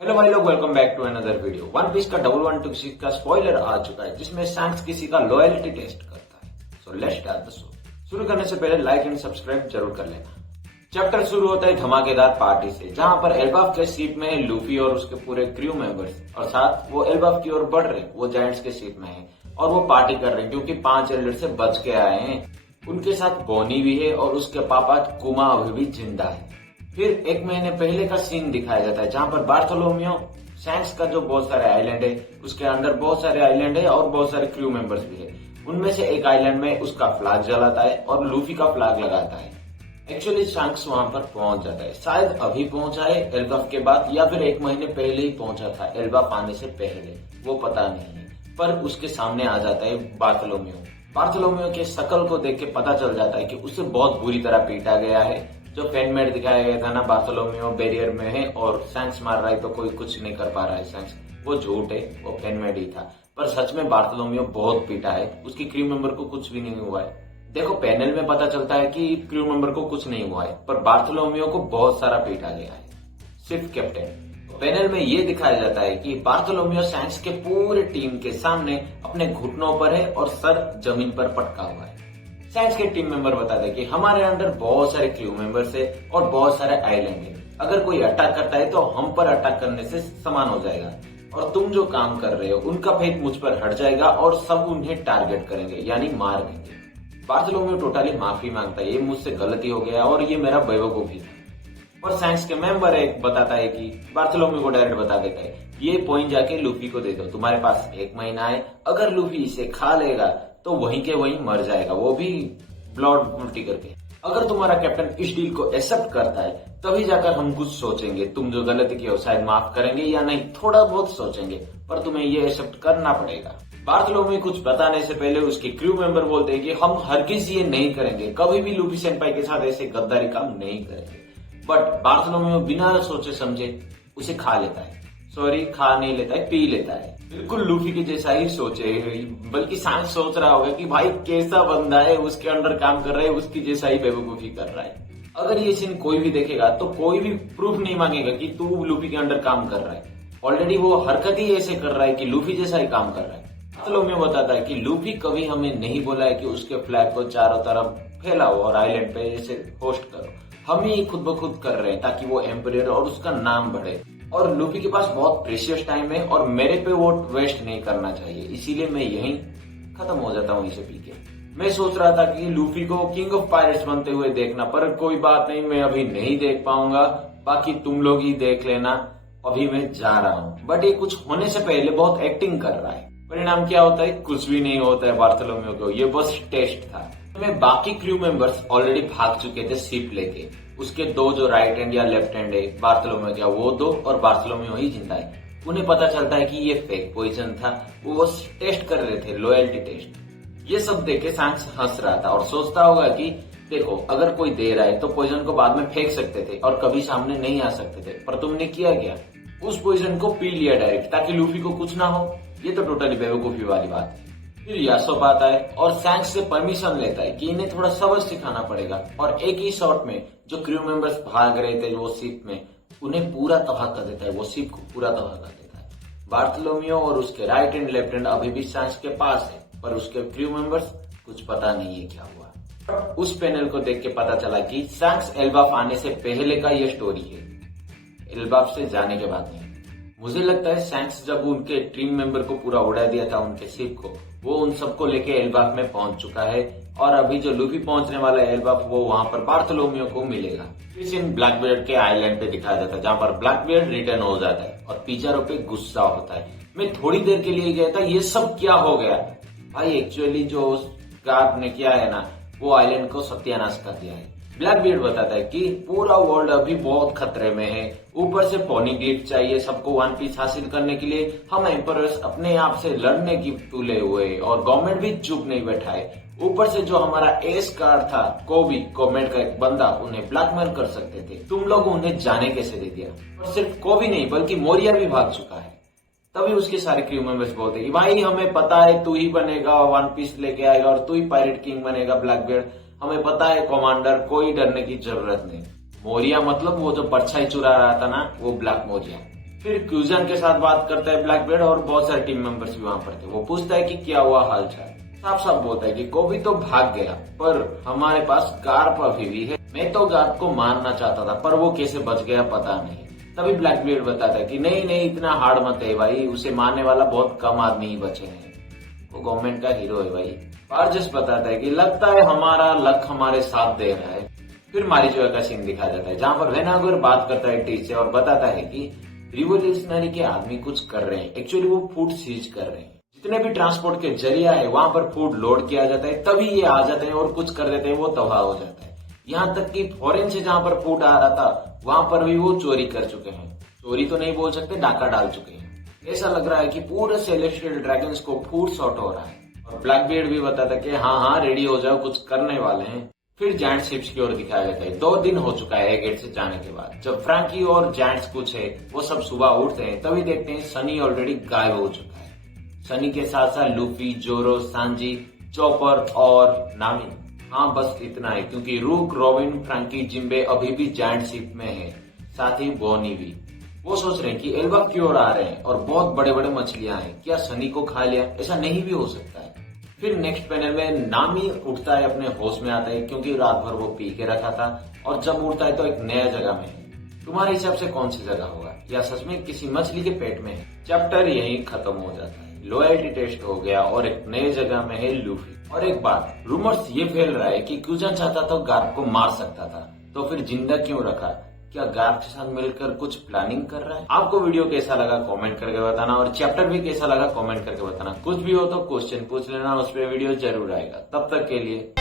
Hello भाई लोग, welcome back to another video. One piece का डबल 126 का स्पॉइलर आ चुका है जिसमें सैंक्स किसी का लॉयल्टी टेस्ट करता है। So let's start the show. शुरू करने से पहले लाइक एंड सब्सक्राइब जरूर कर लेना। चैप्टर शुरू होता है धमाकेदार पार्टी से, जहां पर एल्बाफ के शिप में है लूफी और उसके पूरे क्रू मेंबर्स, और साथ वो एल्बाफ की ओर बढ़ रहे, वो जायंट्स के शिप में है और वो पार्टी कर रहे हैं क्योंकि 5 एल्डर से बच के आए हैं। उनके साथ बोनी भी है और उसके पापा कुमा अभी भी जिंदा है। फिर 1 महीने पहले का सीन दिखाया जाता है जहां पर बार्थोलोमियो सैंक्स का जो बहुत सारे आइलैंड है, उसके अंदर बहुत सारे आइलैंड है और बहुत सारे क्रू मेंबर्स भी है। उनमें से एक आइलैंड में उसका फ्लैग जलाता है और लूफी का फ्लैग लगाता है। एक्चुअली सैंक्स वहां पर पहुंच जाता है, शायद अभी पहुंचा है एल्बाफ के बाद या फिर 1 महीने पहले ही पहुंचा था, एल्बाफ आने से पहले, वो पता नहीं है। पर उसके सामने आ जाता है बार्थोलोमियो। बार्थोलोमियो के शकल को देख के पता चल जाता है कि उसे बहुत बुरी तरह पीटा गया है। जो पेनमेड दिखाया गया था ना, बार्थोलोमियो बैरियर में है और सैंक्स मार रहा है तो कोई कुछ नहीं कर पा रहा है सैंक्स, वो झूठ है, वो पेनमेड ही था। पर सच में बार्थोलोमियो बहुत पीटा है, उसकी क्रू मेंबर को कुछ भी नहीं हुआ है। देखो, पैनल में पता चलता है कि क्रू मेंबर को कुछ नहीं हुआ है, पर बार्थोलोमियो को बहुत सारा पीटा गया है, सिर्फ कैप्टन। पैनल में ये दिखाया जाता है कि बार्थोलोमियो सैंक्स के पूरे टीम के सामने अपने घुटनों पर है और सर जमीन पर पटका हुआ है। सैंक्स के टीम मेंबर बताते हैं कि हमारे अंडर बहुत सारे क्रू मेंबर्स है और बहुत सारे आइलैंड है। अगर कोई अटैक करता है तो हम पर अटैक करने से समान हो जाएगा, और तुम जो काम कर रहे हो उनका फेथ मुझ पर हट जाएगा और सब उन्हें टारगेट करेंगे, यानी मार देंगे। बार्थोलोमियो टोटली माफी मांगता है, ये मुझसे गलती हो गया और ये मेरा बेवकूफी था। और सैंक्स के मेंबर एक बताता है कि बार्थोलोमियो को डायरेक्ट बता देता है, ये पॉइंट जाके लूफी को दे दो, तुम्हारे पास 1 महीना है, अगर लूफी इसे खा लेगा तो वहीं के वहीं मर जाएगा, वो भी ब्लड उल्टी करके। अगर तुम्हारा कैप्टन इस डील को एक्सेप्ट करता है तभी जाकर हम कुछ सोचेंगे, तुम जो गलती की हो शायद माफ करेंगे या नहीं, थोड़ा बहुत सोचेंगे, पर तुम्हें ये एक्सेप्ट करना पड़ेगा। बार्थोलोमियो कुछ बताने से पहले उसके क्रू मेंबर बोलते हैं कि हम हरगिज ये नहीं करेंगे, कभी भी लूफी सेनपाई के साथ ऐसे गद्दारी काम नहीं करेंगे। बट बार्थोलोमियो बिना सोचे समझे उसे खा लेता है, सॉरी खा नहीं लेता है, पी लेता है। बिल्कुल लूफी के जैसा ही सोचे, बल्कि सैंक्स सोच रहा होगा कि भाई कैसा बंदा है, उसके अंडर काम कर रहा है, उसकी जैसा ही बेवकूफी कर रहा है। अगर ये सीन कोई भी देखेगा तो कोई भी प्रूफ नहीं मांगेगा कि तू लूफी के अंडर काम कर रहा है, ऑलरेडी वो हरकत ही ऐसे कर रहा है कि लूफी जैसा ही काम कर रहा है। बार्थोलोमियो बताता है कि लूफी कभी हमें नहीं बोला है कि उसके फ्लैग को चारों तरफ फैलाओ और आइलैंड पे ऐसे होस्ट करो, हम ही खुद ब खुद कर रहे हैं ताकि वो एम्पायर और उसका नाम बढ़े। और लूफी के पास बहुत प्रेशियस टाइम है और मेरे पे वो वेस्ट नहीं करना चाहिए, इसीलिए मैं यहीं खत्म हो जाता हूँ इसे पी के। मैं सोच रहा था कि लूफी को किंग ऑफ पायरेट्स बनते हुए देखना, पर कोई बात नहीं, मैं अभी नहीं देख पाऊंगा, बाकी तुम लोग ही देख लेना, अभी मैं जा रहा हूँ। बट ये कुछ होने से पहले बहुत एक्टिंग कर रहा है। परिणाम क्या होता है? कुछ भी नहीं होता है बार्थोलोमियो को, ये बस टेस्ट था। में बाकी क्रू मेंबर्स ऑलरेडी भाग चुके थे शिप लेके, उसके 2 जो राइट हैंड या लेफ्ट हैंड है बार्थोलोमियो क्या, वो 2 और बार्थोलोमियो ही जिंदा है। उन्हें पता चलता है कि ये फेक पॉइजन था, वो बस टेस्ट कर रहे थे, लॉयल्टी टेस्ट। ये सब देख के सैंक्स हंस रहा था और सोचता होगा कि देखो, अगर कोई दे रहा है तो पॉइजन को बाद में फेंक सकते थे और कभी सामने नहीं आ सकते थे, पर तुमने किया क्या, उस पॉइजन को पी लिया डायरेक्ट ताकि लूफी को कुछ ना हो। ये तो टोटली बेवकूफी वाली बात है। फिर यासोप आता है और सैंक्स से परमिशन लेता है कि इन्हें थोड़ा सबक सिखाना पड़ेगा, और एक ही शॉट में जो क्रू मेंबर्स भाग रहे थे वो शिप में, उन्हें पूरा तबाह कर देता है, वो शिप को पूरा तबाह कर देता है। बार्थोलोमियो और उसके राइट हैंड लेफ्ट हैंड अभी भी सैंक्स के पास है, पर उसके क्रू मेंबर्स कुछ पता नहीं है क्या हुआ। उस पैनल को देख के पता चला कि सैंक्स एल्बाफ आने से पहले का ये स्टोरी है, एल्बाफ से जाने के बाद नहीं। मुझे लगता है सैंक्स जब उनके टीम मेंबर को पूरा उड़ा दिया था, उनके शिप को, वो उन सबको लेके एल्बाफ में पहुंच चुका है, और अभी जो लूफी पहुंचने वाला है एल्बाफ, वो वहां पर बार्थोलोमियो को मिलेगा। फिर सीन ब्लैकबियर्ड के आइलैंड पे दिखाया जाता है जहां पर ब्लैकबियर्ड रिटर्न हो जाता है और पिजारो पे गुस्सा होता है। मैं थोड़ी देर के लिए गया था, ये सब क्या हो गया भाई? एक्चुअली जो गार्ड ने किया है ना, वो आइलैंड को सत्यानाश कर दिया है। ब्लैकबियर्ड बताता है कि पूरा वर्ल्ड अभी बहुत खतरे में है, ऊपर से पोनीग्लिफ चाहिए सबको वन पीस हासिल करने के लिए, हम एम्परर्स अपने आप से लड़ने की तुले हुए और गवर्नमेंट भी चुप नहीं बैठा है। ऊपर से जो हमारा एस कार्ड था, कोबी गवर्नमेंट का एक बंदा, उन्हें ब्लैकमेल कर सकते थे, तुम लोग उन्हें जाने कैसे दे दिया? और सिर्फ कोबी नहीं बल्कि मोरिया भी भाग चुका है। तभी उसके सारे क्रू मेंबर्स बोलते हैं कि भाई हमें पता है तू ही बनेगा वन पीस लेके आएगा और तू ही पायरेट किंग बनेगा ब्लैकबियर्ड, हमें पता है कमांडर, कोई डरने की जरूरत नहीं। मोरिया मतलब वो जो परछाई चुरा रहा था ना, वो ब्लैक मोरिया। फिर क्यूजन के साथ बात करता है ब्लैकबीयर्ड और बहुत सारे टीम मेंबर्स भी वहां पर थे। वो पूछता है कि क्या हुआ हालचाल। साफ साफ बोलता है कि कोबी तो भाग गया पर हमारे पास गार्प अभी भी है। मैं तो गार्प को मारना चाहता था पर वो कैसे बच गया पता नहीं। तभी ब्लैकबीयर्ड बताता है कि नहीं नहीं इतना हार्ड मत है भाई, उसे मारने वाला बहुत कम आदमी ही बचे हैं। वो गवर्नमेंट का हीरो है भाई। बार्जेस बताता है कि लगता है हमारा लक हमारे साथ दे रहा है। फिर मारीजुआ का सीन दिखाया जाता है जहां पर वेनागोर बात करता है टी से और बताता है कि रिवोल्यूशनरी के आदमी कुछ कर रहे हैं। एक्चुअली वो फूड सीज कर रहे हैं। जितने भी ट्रांसपोर्ट के जरिया है वहां पर फूड लोड किया जाता है, तभी ये आ जाते हैं और कुछ कर देते हैं, वो तबाह हो जाता है। यहाँ तक कि फॉरेन से जहां पर फूड आ रहा था वहां पर भी वो चोरी कर चुके हैं। चोरी तो नहीं बोल सकते, डाका डाल चुके हैं। ऐसा लग रहा है कि पूरे सेलेस्टियल ड्रैगन्स को फूड शॉर्ट हो रहा है। और ब्लैकबीयर्ड भी बताता है कि हाँ रेडी हो जाओ, कुछ करने वाले हैं। फिर जायंट शिप्स की ओर दिखाया जाता है। 2 दिन हो चुका है गेट से जाने के बाद। जब फ्रैंकी और जायंट्स कुछ है वो सब सुबह उठते हैं तभी देखते हैं सनी ऑलरेडी गायब हो चुका है। सनी के साथ साथ लूफी, जोरो, सांजी, चॉपर और नामी। हाँ बस इतना है क्योंकि रूक, रॉबिन, फ्रैंकी, जिम्बे अभी भी जायंट शिप में है, साथ ही बोनी भी। वो सोच रहे हैं कि एल्बा की ओर आ रहे हैं और बहुत बड़े बड़े मछलियां हैं, क्या सनी को खा लिया? ऐसा नहीं भी हो सकता है। फिर नेक्स्ट पैनल में नामी उठता है, अपने होश में आता है क्योंकि रात भर वो पी के रखा था और जब उठता है तो एक नया जगह में है। तुम्हारे हिसाब से कौन सी जगह होगा या सच में किसी मछली के पेट में है? चैप्टर यहीं खत्म हो जाता है। लॉयल्टी टेस्ट हो गया और एक नए जगह में है लूफी। और एक बात, रूमर्स ये फैल रहा है कि क्यूजन चाहता तो गार्प को मार सकता था, तो फिर जिंदा क्यों रखा? क्या गार्प के साथ मिलकर कुछ प्लानिंग कर रहा है? आपको वीडियो कैसा लगा कमेंट करके बताना और चैप्टर भी कैसा लगा कमेंट करके बताना। कुछ भी हो तो क्वेश्चन पूछ लेना, उस पर वीडियो जरूर आएगा। तब तक के लिए